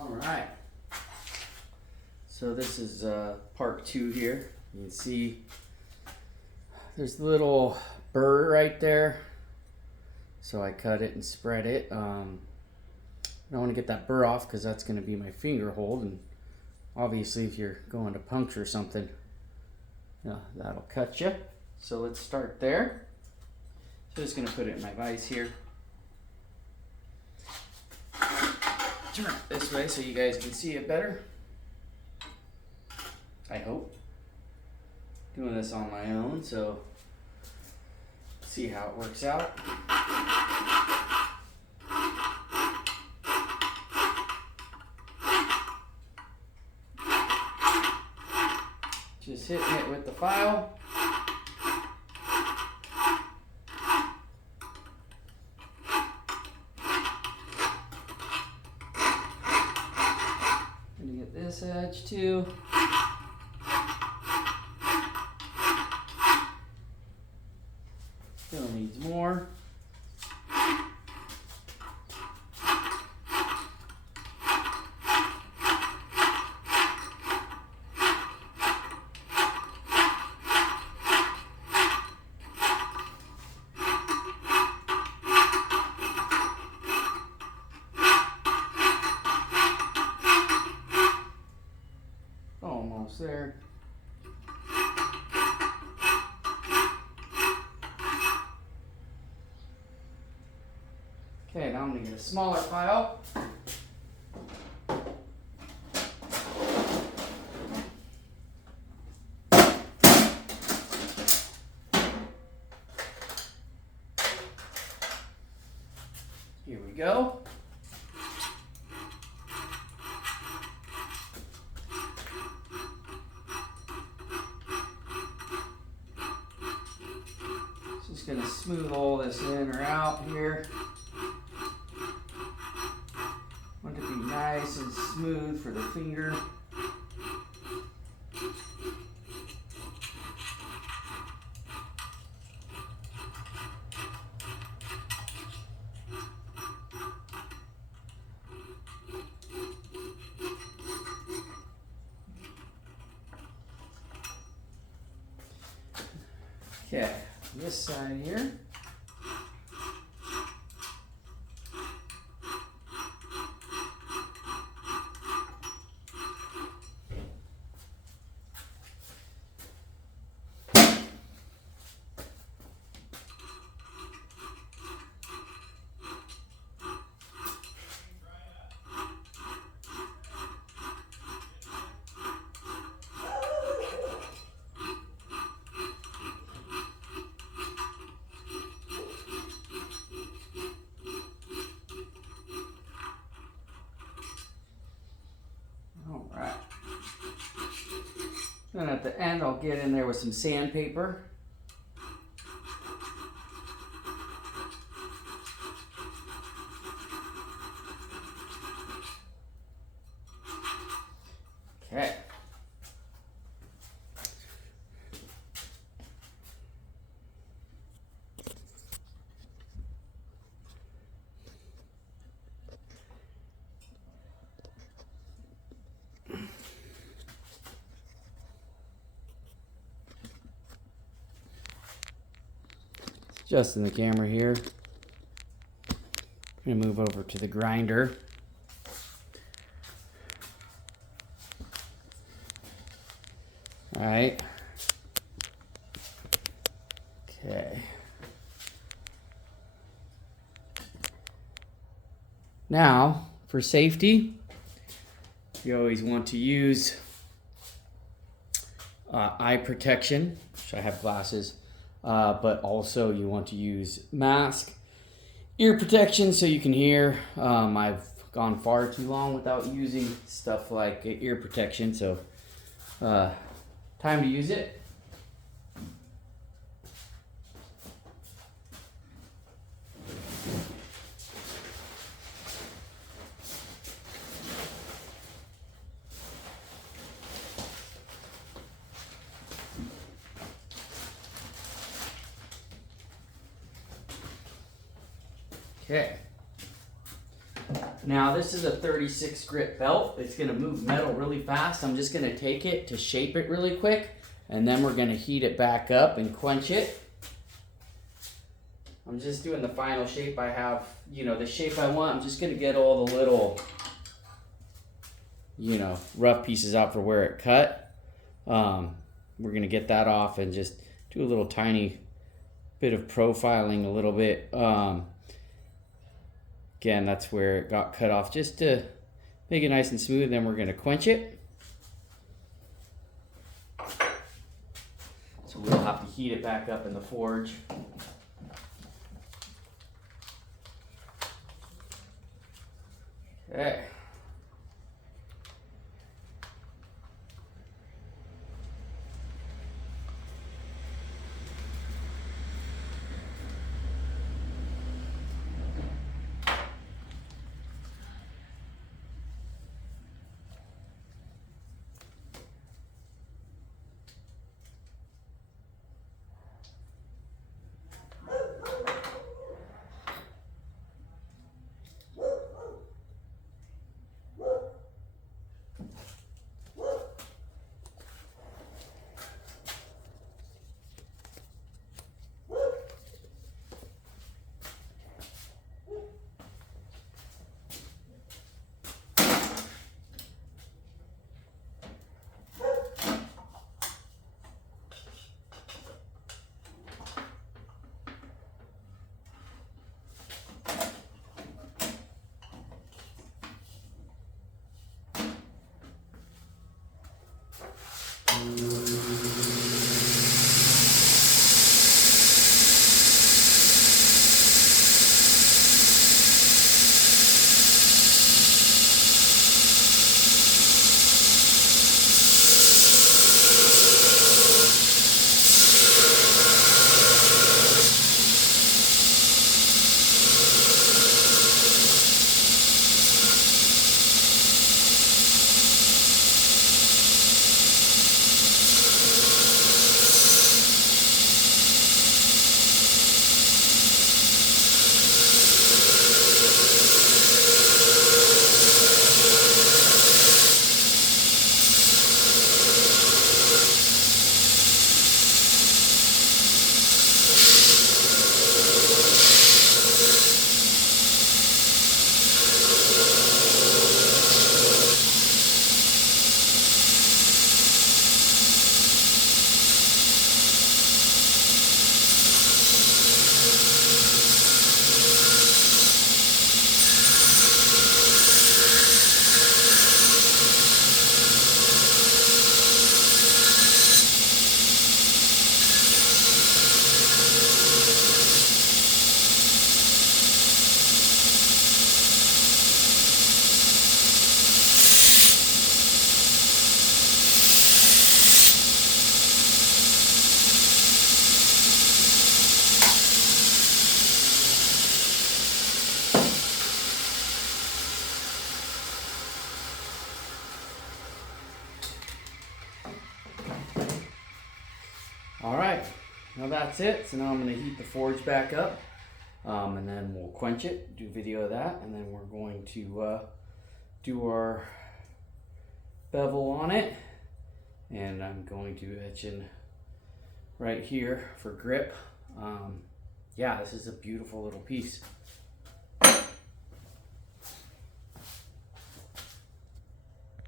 All right. So this is part 2 here. You can see there's a little burr right there. So I cut it and spread it. I want to get that burr off because that's going to be my finger hold. And obviously if you're going to puncture something, that'll cut you. So let's start there. So just going to put it in my vise here. Turn it this way so you guys can see it better. I hope. Doing this on my own, so see how it works out. Just hitting it with the file. Gonna get this edge too. Still needs more. Almost there. Okay, now I'm going to get a smaller file. Here we go. Just going to smooth all this in or out here. Want it to be nice and smooth for the finger. Okay, this side here. Then at the end, I'll get in there with some sandpaper. Okay. Adjusting the camera here. I'm gonna move over to the grinder. All right. Okay. Now, for safety, you always want to use eye protection, which I have glasses. But also you want to use mask, ear protection so you can hear. I've gone far too long without using stuff like ear protection, so time to use it. Okay. Now this is a 36 grit belt. It's gonna move metal really fast. I'm just gonna take it to shape it really quick, and then we're gonna heat it back up and quench it. I'm just doing the final shape I have, the shape I want. I'm just gonna get all the little, rough pieces out for where it cut. We're gonna get that off and just do a little tiny bit of profiling a little bit. Again, that's where it got cut off, just to make it nice and smooth. Then we're gonna quench it. So we'll have to heat it back up in the forge. Okay. All right, now that's it. So now I'm gonna heat the forge back up, and then we'll quench it, do a video of that, and then we're going to do our bevel on it. And I'm going to etch in right here for grip. Yeah, this is a beautiful little piece.